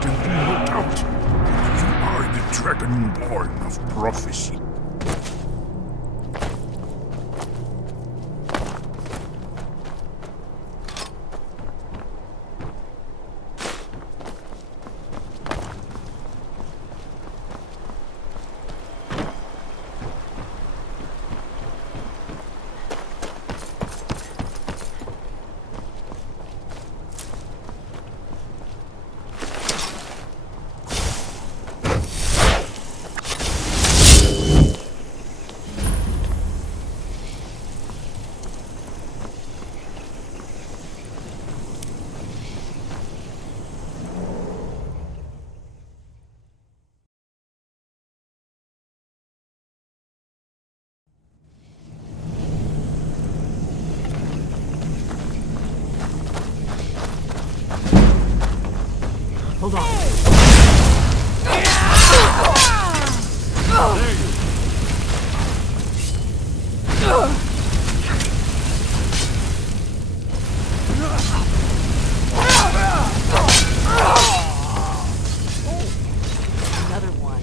can be no doubt that you are the Dragonborn of prophecy. Hold on. Another one.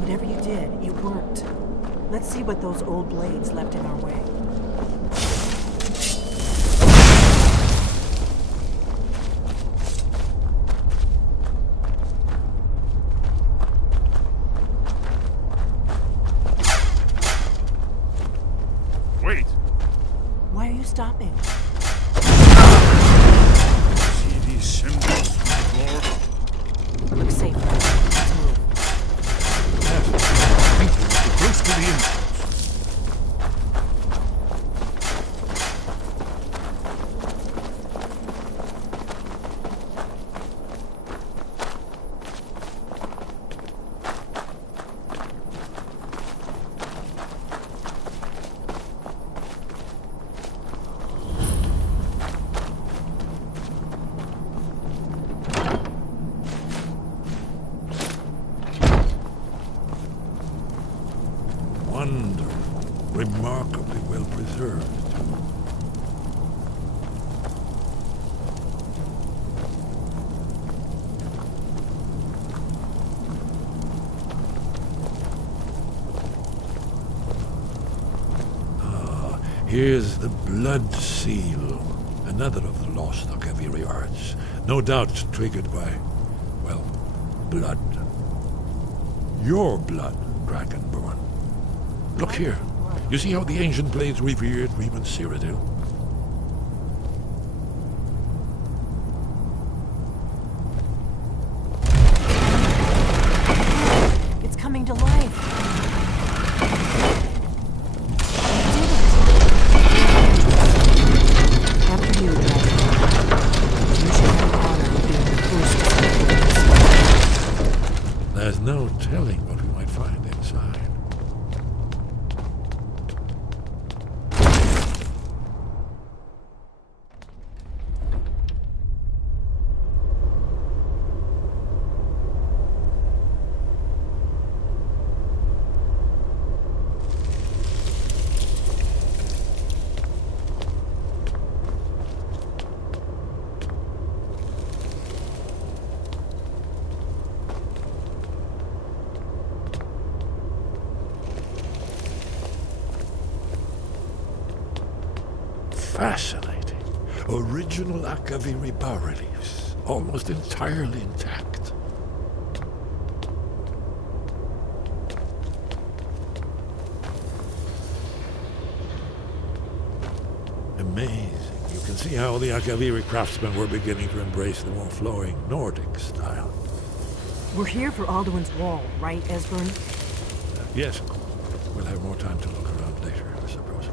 Whatever you did, it worked. Let's see what those old blades left in our way. Wait! Why are you stopping? See these symbols on the floor? Look safe. Let's move. Yes, I think we must be close to the entrance. Remarkably well preserved. Here's the blood seal, another of the lost Akaviri arts, no doubt triggered by, well, blood. Your blood, Dragonborn. Look here. You see how the ancient blades revered Reman Cyrodiil? It's coming to life. After you, Dragonborn. You should have the honor of being the first to see this. There's no telling what we might find inside. Fascinating. Original Akaviri bas-reliefs, almost entirely intact. Amazing. You can see how the Akaviri craftsmen were beginning to embrace the more flowing Nordic style. We're here for Alduin's wall, right, Esbern? Yes, we'll have more time to look around later, I suppose.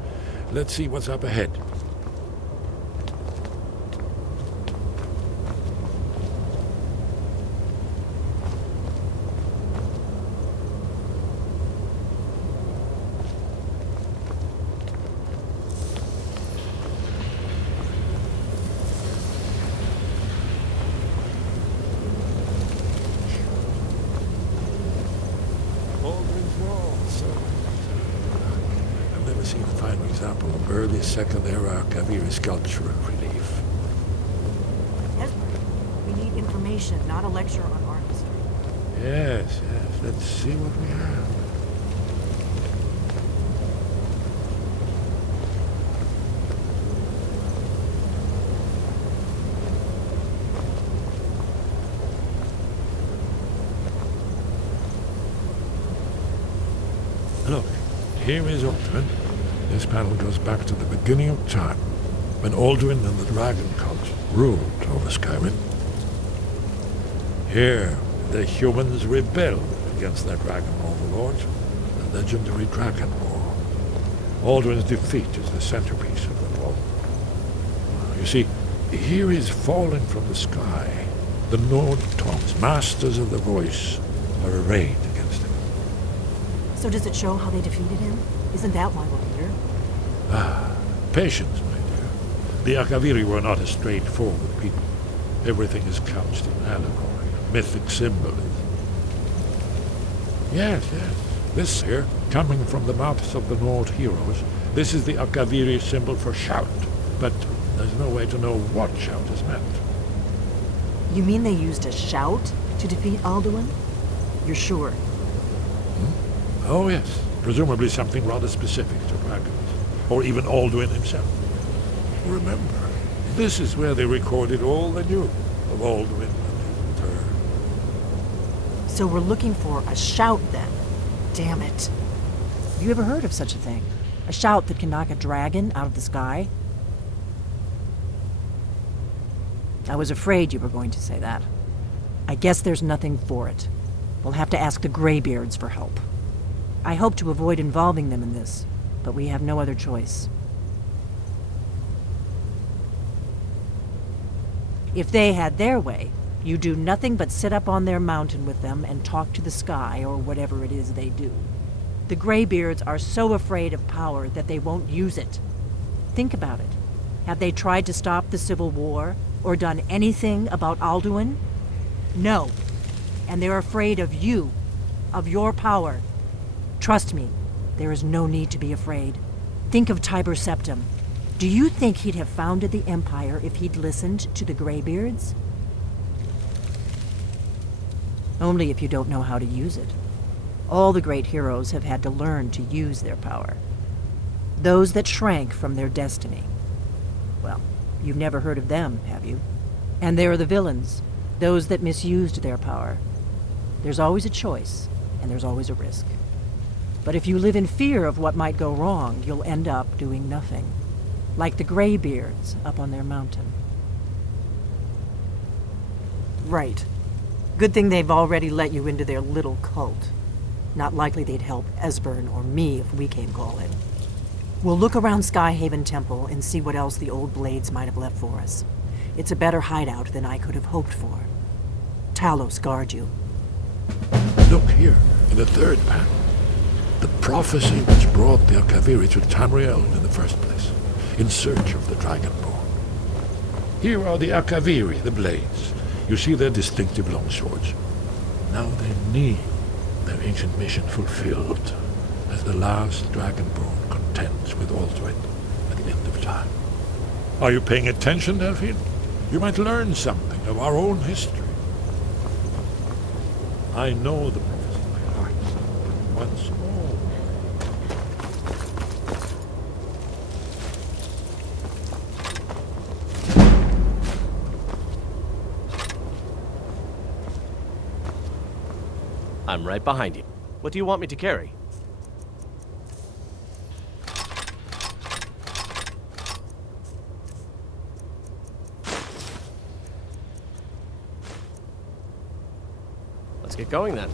Let's see what's up ahead. I've never seen a finer example of early Second Era Kaviri sculptural relief. Esbern, we need information, not a lecture on art history. Yes. Let's see what we have. Look, here is Alduin. This panel goes back to the beginning of time, when Alduin and the Dragon Cult ruled over Skyrim. Here, the humans rebelled against their dragon overlord, the legendary Dragon War. Alduin's defeat is the centerpiece of the wall. You see, here is falling from the sky. The Nord Tongs, masters of the voice, are arrayed against him. So does it show how they defeated him? Isn't that why we're here? Patience, my dear. The Akaviri were not a straightforward people. Everything is couched in allegory, mythic symbolism. Yes. This here, coming from the mouths of the Nord heroes, this is the Akaviri symbol for shout. But there's no way to know what shout is meant. You mean they used a shout to defeat Alduin? You're sure? Oh, yes. Presumably something rather specific to dragons. Or even Alduin himself. Remember, this is where they recorded all they knew of Alduin and his return. So we're looking for a shout then. Damn it. Have you ever heard of such a thing? A shout that can knock a dragon out of the sky? I was afraid you were going to say that. I guess there's nothing for it. We'll have to ask the Greybeards for help. I hope to avoid involving them in this, but we have no other choice. If they had their way, you do nothing but sit up on their mountain with them and talk to the sky or whatever it is they do. The Greybeards are so afraid of power that they won't use it. Think about it. Have they tried to stop the Civil War or done anything about Alduin? No. And they're afraid of you, of your power. Trust me, there is no need to be afraid. Think of Tiber Septim. Do you think he'd have founded the Empire if he'd listened to the Greybeards? Only if you don't know how to use it. All the great heroes have had to learn to use their power. Those that shrank from their destiny. Well, you've never heard of them, have you? And there are the villains, those that misused their power. There's always a choice, and there's always a risk. But if you live in fear of what might go wrong, you'll end up doing nothing. Like the Greybeards up on their mountain. Right. Good thing they've already let you into their little cult. Not likely they'd help Esbern or me if we came calling. We'll look around Skyhaven Temple and see what else the old blades might have left for us. It's a better hideout than I could have hoped for. Talos guard you. Look here, in the third panel. The prophecy which brought the Akaviri to Tamriel in the first place, in search of the Dragonborn. Here are the Akaviri, the blades. You see their distinctive long swords. Now they need their ancient mission fulfilled, as the last Dragonborn contends with Alduin at the end of time. Are you paying attention, Delphine? You might learn something of our own history. I know the prophecy by heart. Once more. I'm right behind you. What do you want me to carry? get going then.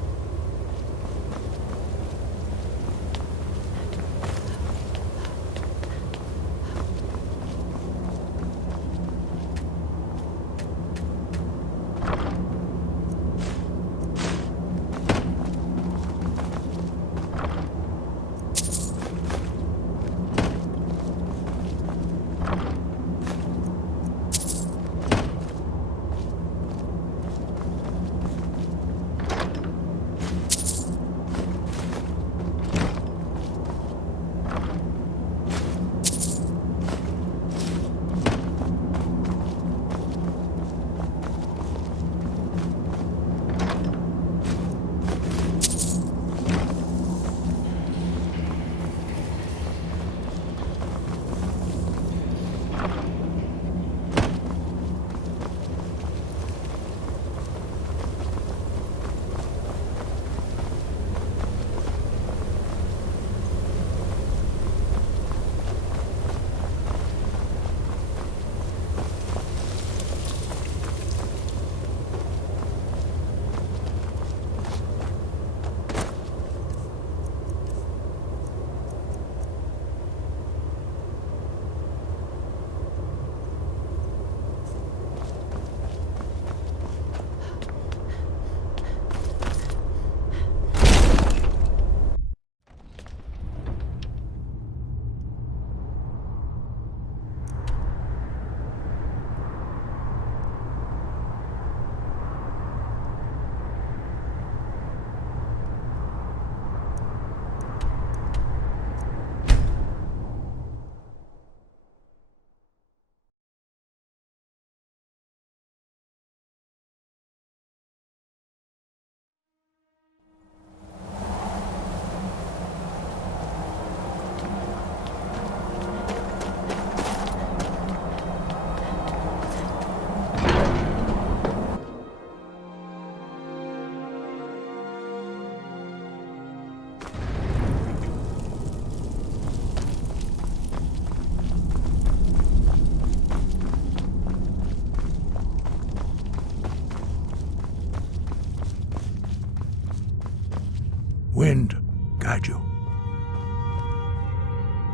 Wind guide you.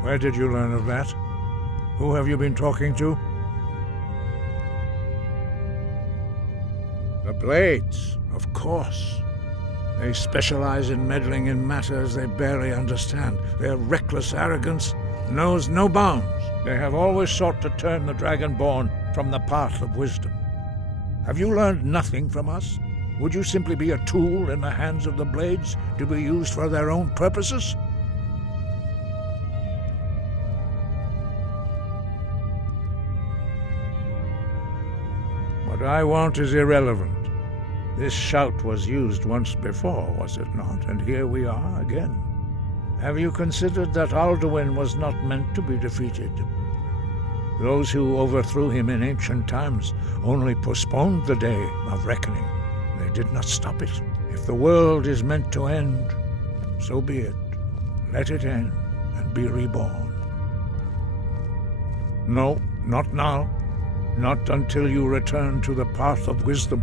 Where did you learn of that? Who have you been talking to? The Blades, of course. They specialize in meddling in matters they barely understand. Their reckless arrogance knows no bounds. They have always sought to turn the Dragonborn from the path of wisdom. Have you learned nothing from us? Would you simply be a tool in the hands of the Blades to be used for their own purposes? What I want is irrelevant. This shout was used once before, was it not? And here we are again. Have you considered that Alduin was not meant to be defeated? Those who overthrew him in ancient times only postponed the day of reckoning. They did not stop it. If the world is meant to end, so be it. Let it end and be reborn. No, not now. Not until you return to the path of wisdom.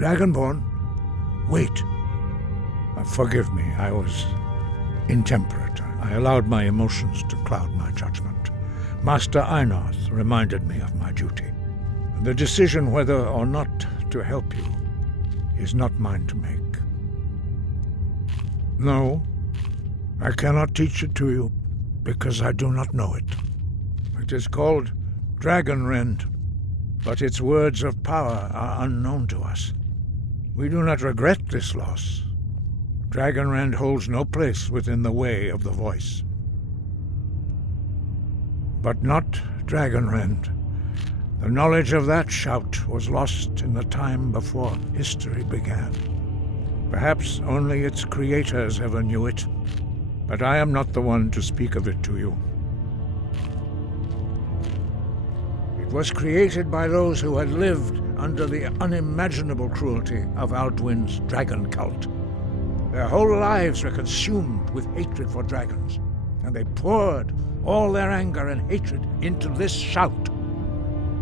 Dragonborn, wait. Forgive me, I was intemperate. I allowed my emotions to cloud my judgment. Master Einarth reminded me of my duty. The decision whether or not to help you is not mine to make. No, I cannot teach it to you, because I do not know it. It is called Dragonrend, but its words of power are unknown to us. We do not regret this loss. Dragonrend holds no place within the way of the voice. But not Dragonrend. The knowledge of that shout was lost in the time before history began. Perhaps only its creators ever knew it, but I am not the one to speak of it to you. It was created by those who had lived under the unimaginable cruelty of Alduin's dragon cult. Their whole lives were consumed with hatred for dragons, and they poured all their anger and hatred into this shout.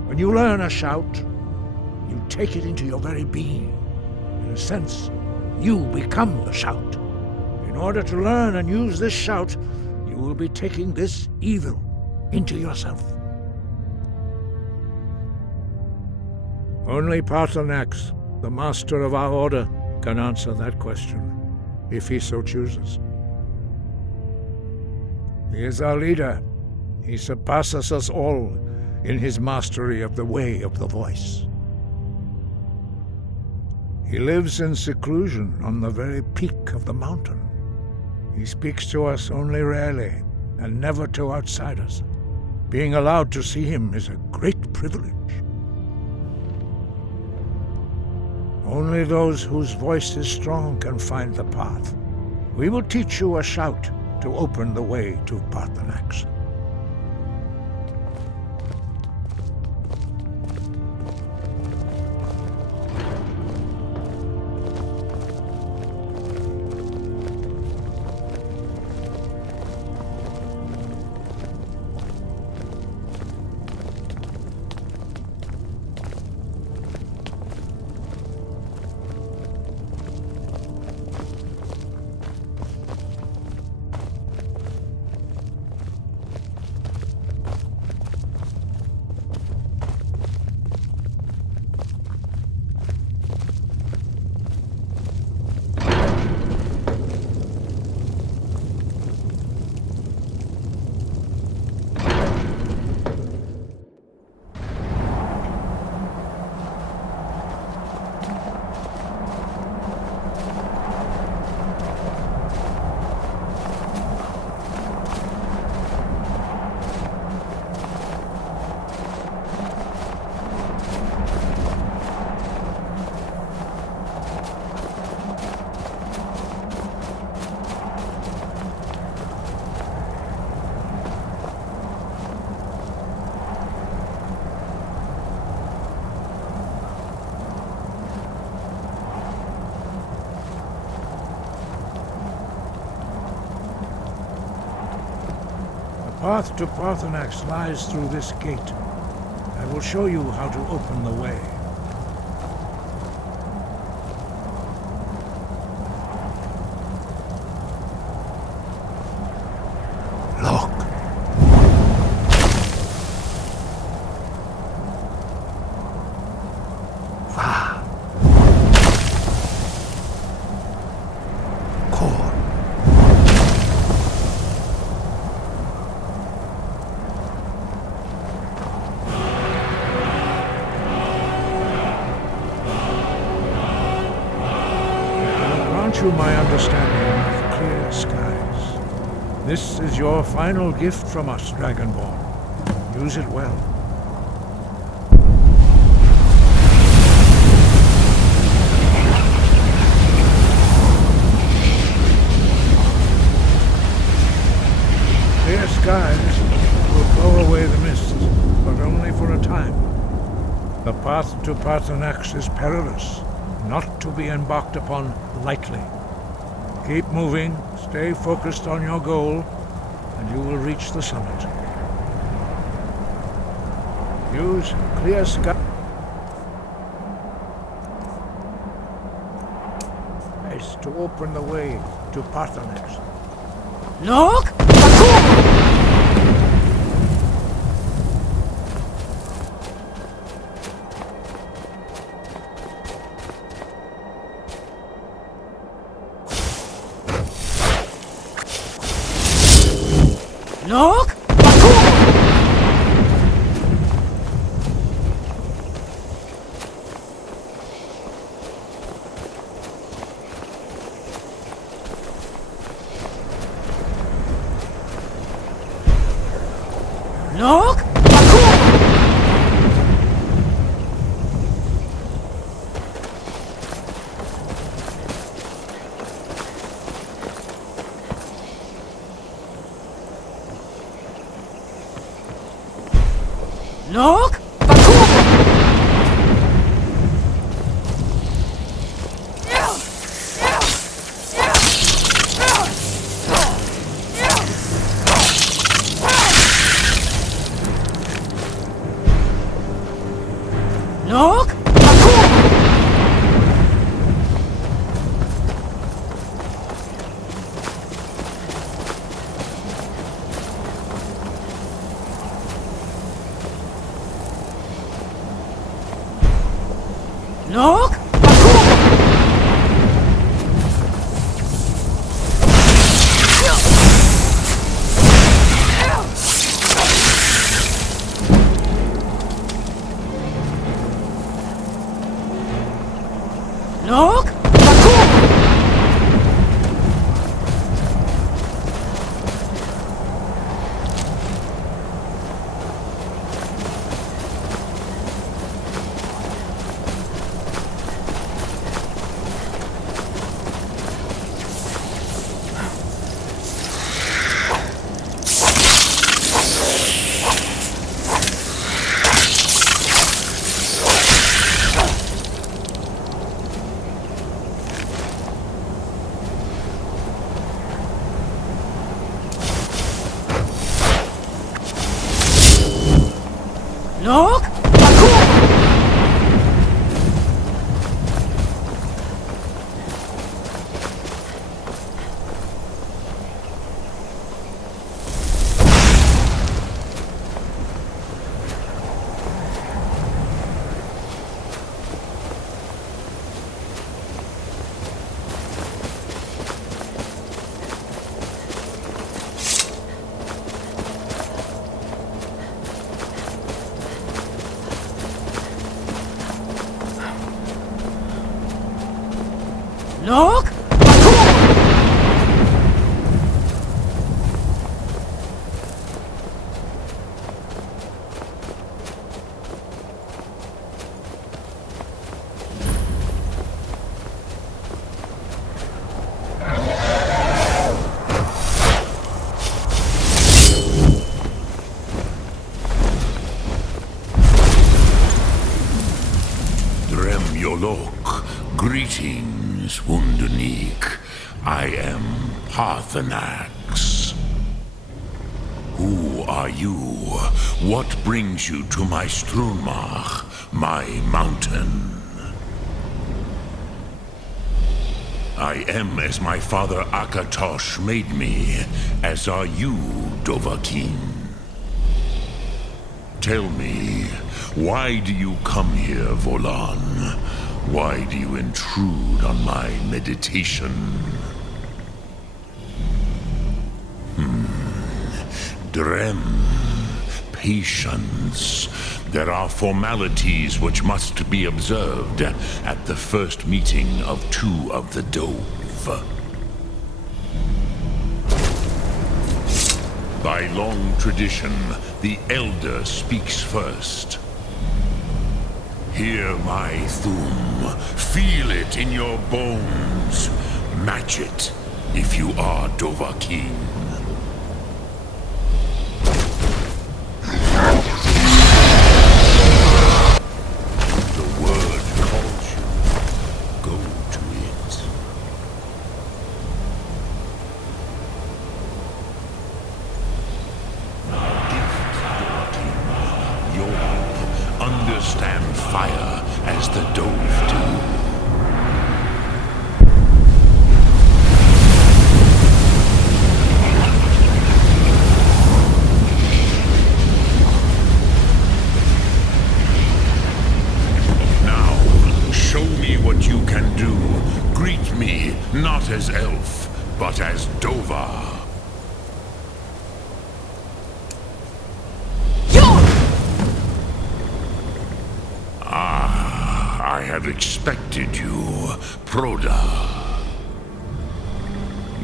When you learn a shout, you take it into your very being. In a sense, you become the shout. In order to learn and use this shout, you will be taking this evil into yourself. Only Paarthurnax, the master of our order, can answer that question, if he so chooses. He is our leader. He surpasses us all in his mastery of the way of the voice. He lives in seclusion on the very peak of the mountain. He speaks to us only rarely, and never to outsiders. Being allowed to see him is a great privilege. Only those whose voice is strong can find the path. We will teach you a shout to open the way to Paarthurnax. The path to Paarthurnax lies through this gate. I will show you how to open the way. Look! Va! Kor! You my understanding of clear skies. This is your final gift from us, Dragonborn. Use it well. Clear skies will blow away the mist, but only for a time. The path to Paarthurnax is perilous, not to be embarked upon lightly. Keep moving, stay focused on your goal, and you will reach the summit. Use clear skies to open the way to Paarthurnax. Look! Look! Look! Look! Look! Look! Look! Look! Dremyolok, greetings, Wundernik. I am Parthenax. Who are you? What brings you to my Strunmach, my mountain? I am as my father Akatosh made me, as are you, Dovahkiin. Tell me, why do you come here, Volan? Why do you intrude on my meditation? Drem, patience. There are formalities which must be observed at the first meeting of two of the Dove. By long tradition, the Elder speaks first. Hear my Thum. Feel it in your bones. Match it if you are Dovahkiin. The word calls you. Go to it. Understand fire as the Dove do. Now, show me what you can do. Greet me, not as elf, but as Dova. I have expected you, Proda.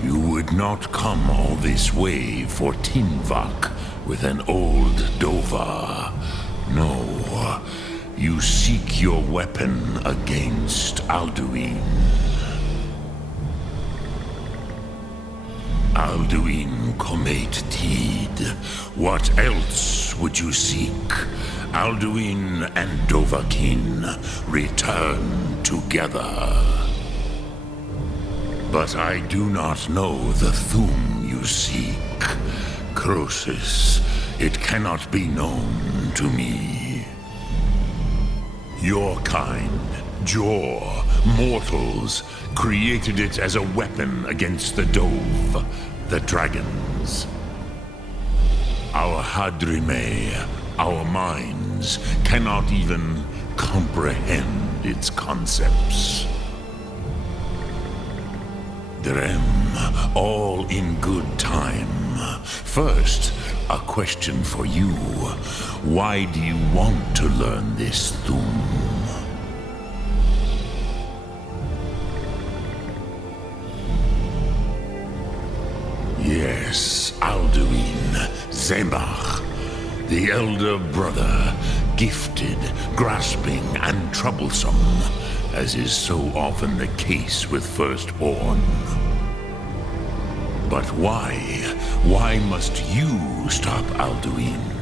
You would not come all this way for Tinvak with an old Dova. No, you seek your weapon against Alduin. Alduin Comet Tid. What else would you seek? Alduin and Dovahkiin return together. But I do not know the Thum you seek. Croesus, it cannot be known to me. Your kind, Jor, mortals, created it as a weapon against the Dove, the dragons. Our Hadrime, our minds, cannot even comprehend. its concepts. Drem, all in good time. First, a question for you. Why do you want to learn this Thum? Yes, Alduin, Zemach, the elder brother, gifted, grasping, and troublesome, as is so often the case with firstborn. But why? Why must you stop Alduin?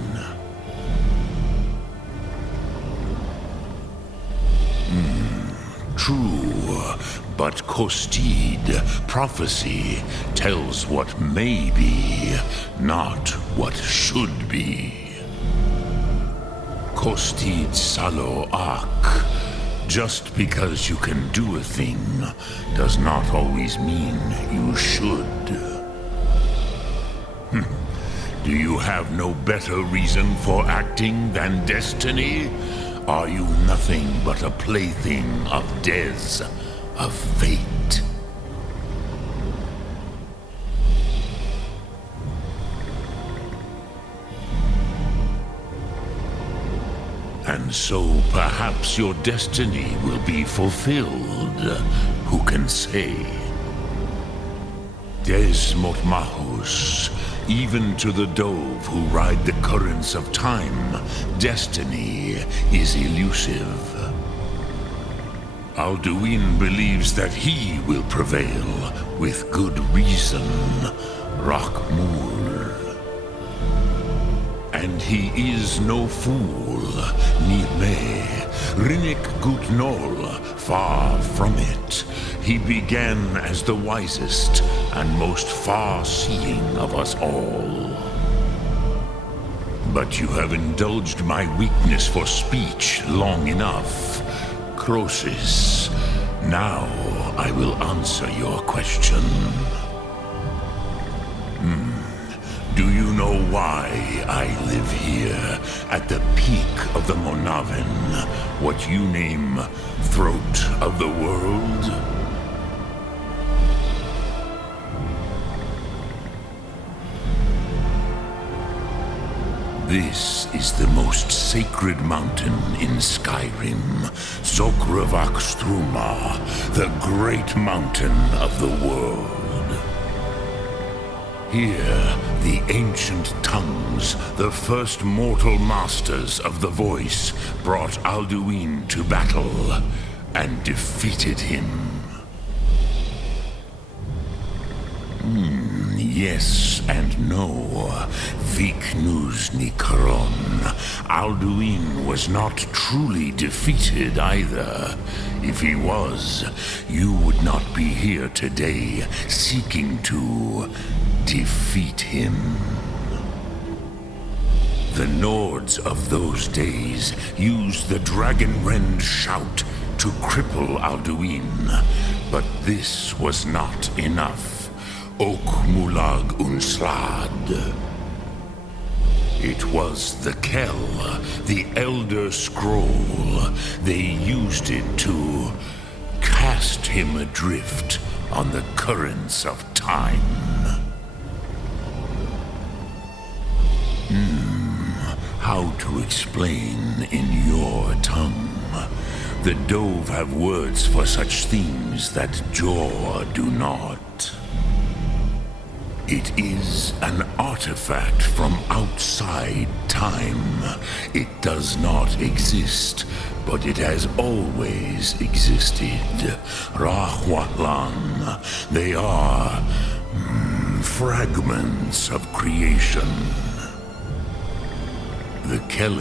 True, but Kostid, prophecy, tells what may be, not what should be. Kostid Salo Ak. Just because you can do a thing does not always mean you should. Do you have no better reason for acting than destiny? Are you nothing but a plaything of Des, of fate? And so perhaps your destiny will be fulfilled. Who can say? Des Motmahus, even to the dove who ride the currents of time, destiny is elusive. Alduin believes that he will prevail, with good reason. Rakmul. And he is no fool, Nime, Rinnik Gutnol, far from it. He began as the wisest and most far-seeing of us all. But you have indulged my weakness for speech long enough. Croesus, now I will answer your question. Do you know why I live here, at the peak of the Monaven, what you name throat of the world? This is the most sacred mountain in Skyrim, Zokravak Struma, the great mountain of the world. Here, the ancient tongues, the first mortal masters of the voice, brought Alduin to battle and defeated him. Yes and no. Viknus Nikaron. Alduin was not truly defeated either. If he was, you would not be here today seeking to defeat him. The Nords of those days used the Dragonrend shout to cripple Alduin, but this was not enough. Ok Mulag Unslad. It was the Kell, the Elder Scroll. They used it to cast him adrift on the currents of time. How to explain in your tongue? The Dove have words for such things that Jor do not. It is an artifact from outside time. It does not exist, but it has always existed. Rahwalan. They are fragments of creation. The Kelly